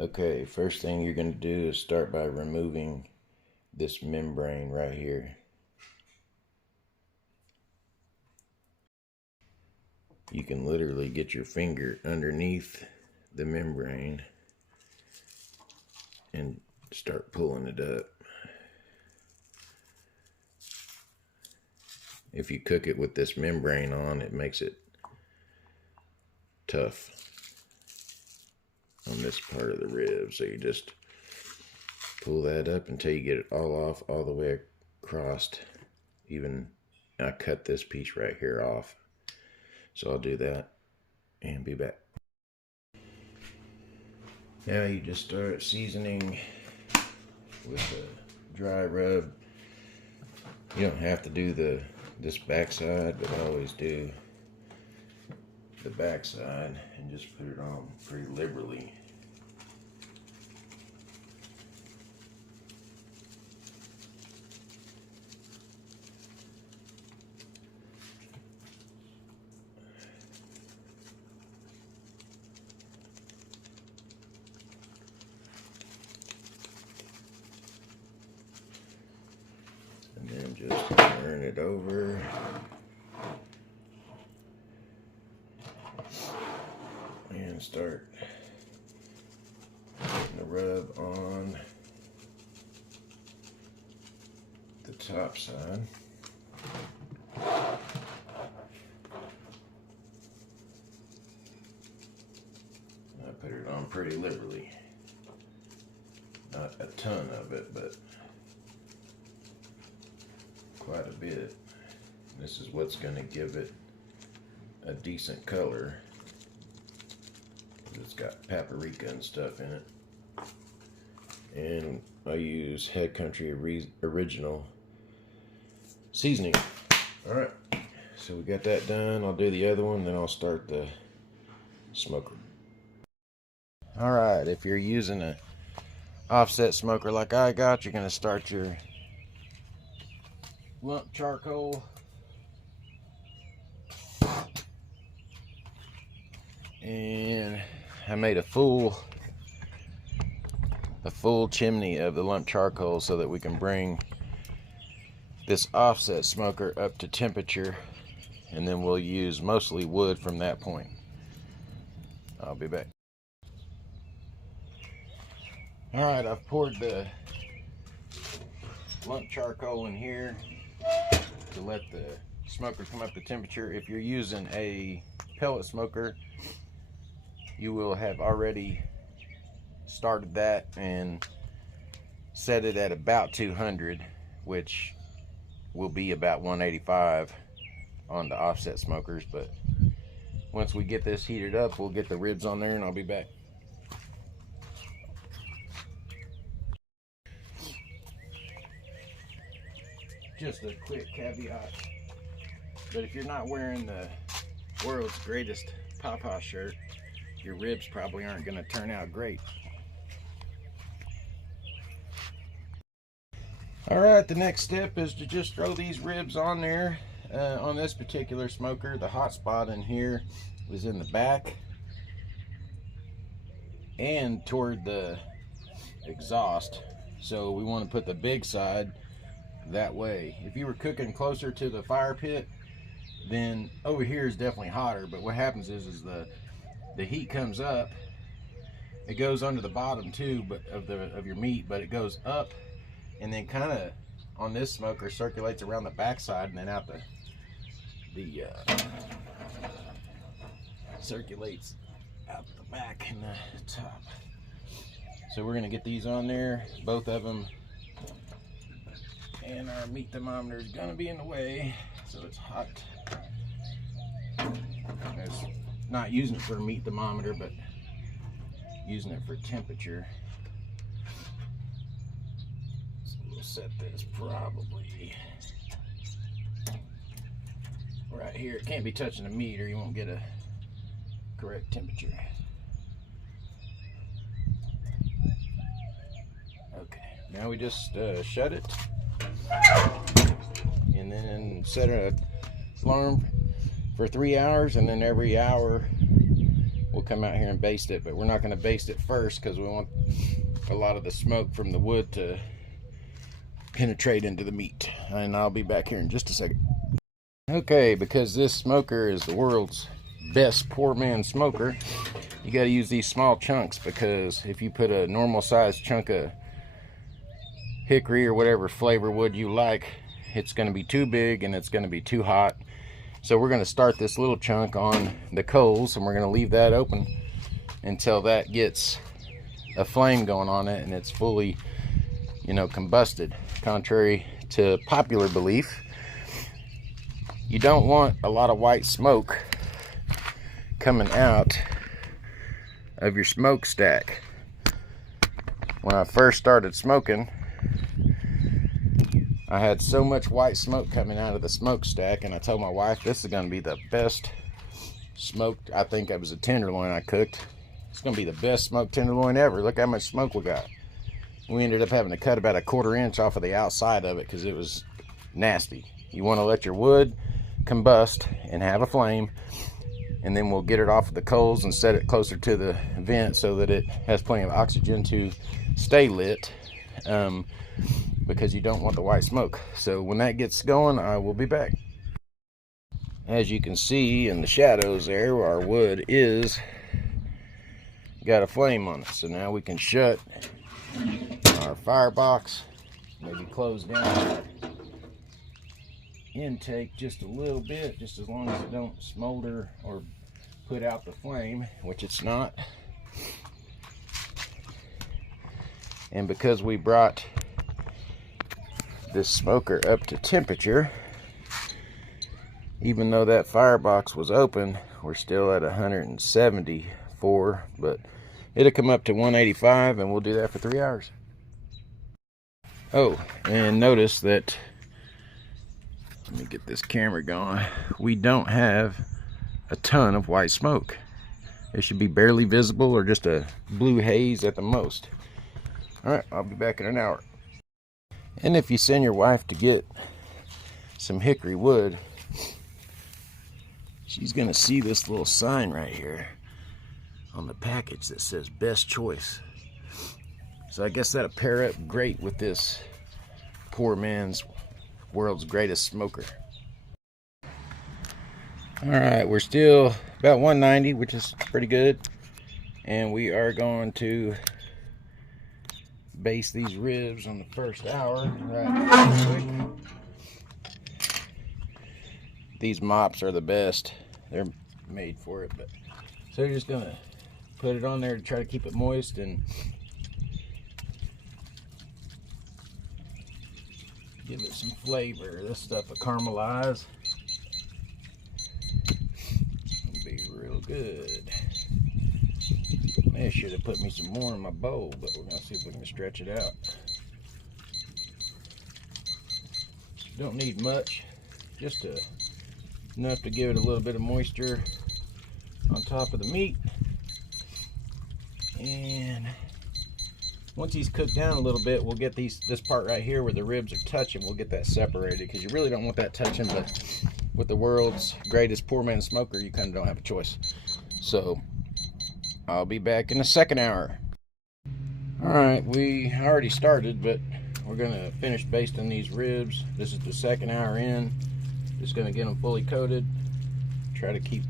Okay, first thing you're going to do is start by removing this membrane right here. You can literally get your finger underneath the membrane and start pulling it up. If you cook it with this membrane on, it makes it tough on this part of the rib. So you just pull that up until you get it all off, all the way across. Even I cut this piece right here off. So I'll do that and be back. Now you just start seasoning with the dry rub. You don't have to do this backside, but I always do the backside and just put it on pretty liberally. And then just turn it over. And start putting the rub on the top side. I put it on pretty liberally. Not a ton of it, but quite a bit. This is what's going to give it a decent color. It's got paprika and stuff in it. And I use Head Country Original seasoning. Alright, so we got that done. I'll do the other one, then I'll start the smoker. Alright, if you're using a offset smoker like I got, you're going to start your lump charcoal. And I made a full chimney of the lump charcoal so that we can bring this offset smoker up to temperature, and then we'll use mostly wood from that point. I'll be back. Alright, I've poured the lump charcoal in here to let the smoker come up to temperature. If you're using a pellet smoker, you will have already started that and set it at about 200, which will be about 185 on the offset smokers. But once we get this heated up, we'll get the ribs on there and I'll be back. Just a quick caveat, but if you're not wearing the world's greatest Papa shirt, your ribs probably aren't going to turn out great. Alright, the next step is to just throw these ribs on there. On this particular smoker, the hot spot in here is in the back and toward the exhaust. So we want to put the big side that way. If you were cooking closer to the fire pit, then over here is definitely hotter, but what happens is the heat comes up, it goes under the bottom too, but of your meat, but it goes up and then kind of on this smoker circulates around the backside and then out the circulates out the back and the top. So we're gonna get these on there, both of them, and our meat thermometer is gonna be in the way, so it's hot. It's not using it for a meat thermometer, but using it for temperature. So we'll set this probably right here. It can't be touching the meat or you won't get a correct temperature. Okay, now we just shut it and then set an alarm for 3 hours, and then every hour we'll come out here and baste it. But we're not going to baste it first because we want a lot of the smoke from the wood to penetrate into the meat. And I'll be back here in just a second. Okay, because this smoker is the world's best poor man smoker, you got to use these small chunks, because if you put a normal sized chunk of hickory or whatever flavor wood you like, it's going to be too big and it's going to be too hot. So we're going to start this little chunk on the coals, and we're going to leave that open until that gets a flame going on it and it's fully, you know, combusted. Contrary to popular belief, you don't want a lot of white smoke coming out of your smokestack. When I first started smoking, I had so much white smoke coming out of the smokestack, and I told my wife this is going to be the best smoked, I think it was a tenderloin I cooked. It's going to be the best smoked tenderloin ever. Look how much smoke we got. We ended up having to cut about a 1/4 inch off of the outside of it because it was nasty. You want to let your wood combust and have a flame, and then we'll get it off of the coals and set it closer to the vent so that it has plenty of oxygen to stay lit, because you don't want the white smoke. So when that gets going, I will be back. As you can see in the shadows there, our wood is got a flame on it. So now we can shut our firebox, maybe close down our intake just a little bit, just as long as it don't smolder or put out the flame, which it's not. And because we brought this smoker up to temperature, even though that firebox was open, we're still at 174, but it'll come up to 185, and we'll do that for 3 hours. Oh, and notice that, let me get this camera going, we don't have a ton of white smoke. It should be barely visible or just a blue haze at the most. Alright, I'll be back in an hour. And if you send your wife to get some hickory wood, she's gonna see this little sign right here on the package that says best choice. So I guess that'll pair up great with this poor man's world's greatest smoker. Alright, we're still about 190, which is pretty good. And we are going to baste these ribs on the first hour right quick. These mops are the best. They're made for it. But so you're just gonna put it on there to try to keep it moist and give it some flavor. This stuff will caramelize. It'll be real good. I should have put me some more in my bowl, but we're gonna see if we can stretch it out. Don't need much, just enough to give it a little bit of moisture on top of the meat. And once he's cooked down a little bit, we'll get this part right here where the ribs are touching, we'll get that separated, because you really don't want that touching, but with the world's greatest poor man smoker, you kind of don't have a choice. So I'll be back in the second hour. Alright, we already started, but we're gonna finish basting these ribs. This is the second hour in. Just gonna get them fully coated, try to keep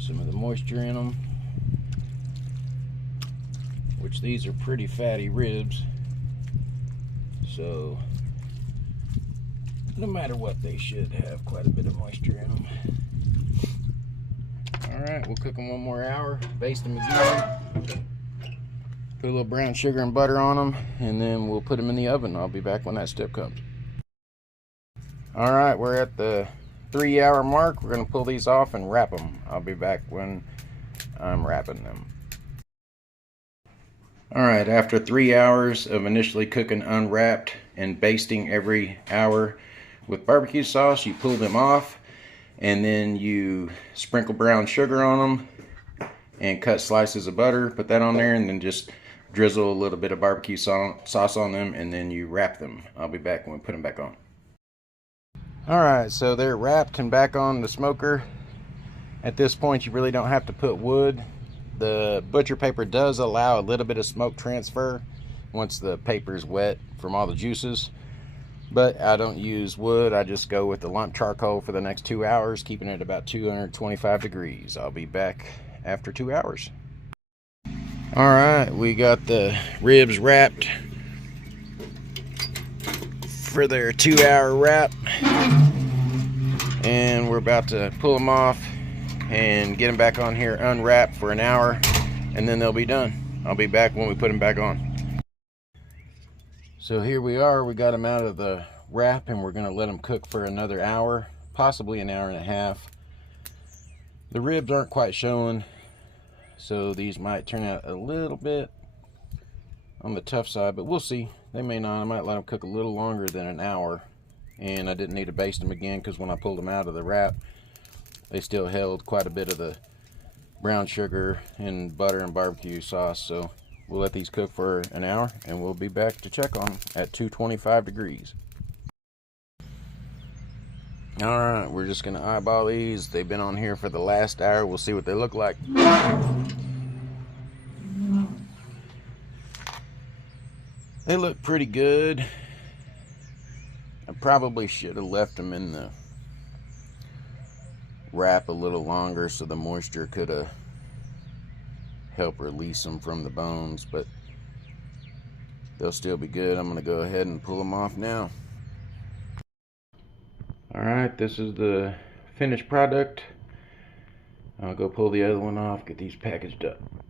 some of the moisture in them, which these are pretty fatty ribs, so no matter what, they should have quite a bit of moisture in them. Alright, we'll cook them one more hour, baste them again, put a little brown sugar and butter on them, and then we'll put them in the oven. I'll be back when that step comes. Alright, we're at the 3 hour mark. We're going to pull these off and wrap them. I'll be back when I'm wrapping them. Alright, after 3 hours of initially cooking unwrapped and basting every hour with barbecue sauce, you pull them off, and then you sprinkle brown sugar on them and cut slices of butter, put that on there, and then just drizzle a little bit of barbecue sauce on them, and then you wrap them. I'll be back when we put them back on. Alright, so they're wrapped and back on the smoker. At this point, you really don't have to put wood The butcher paper does allow a little bit of smoke transfer once the paper is wet from all the juices, but I don't use wood. I just go with the lump charcoal for the next 2 hours, keeping it about 225 degrees. I'll be back after 2 hours. All right, we got the ribs wrapped for their 2-hour wrap, and we're about to pull them off and get them back on here unwrapped for an hour, and then they'll be done. I'll be back when we put them back on. So here we are, we got them out of the wrap, and we're going to let them cook for another hour, possibly an hour and a half. The ribs aren't quite showing, so these might turn out a little bit on the tough side, but we'll see. They may not. I might let them cook a little longer than an hour, and I didn't need to baste them again because when I pulled them out of the wrap, they still held quite a bit of the brown sugar and butter and barbecue sauce. So we'll let these cook for an hour, and we'll be back to check on them at 225 degrees. All right, we're just gonna eyeball these. They've been on here for the last hour. We'll see what they look like. They look pretty good. I probably should have left them in the wrap a little longer so the moisture could have helped release them from the bones, but they'll still be good. I'm going to go ahead and pull them off now. Alright, this is the finished product. I'll go pull the other one off, get these packaged up.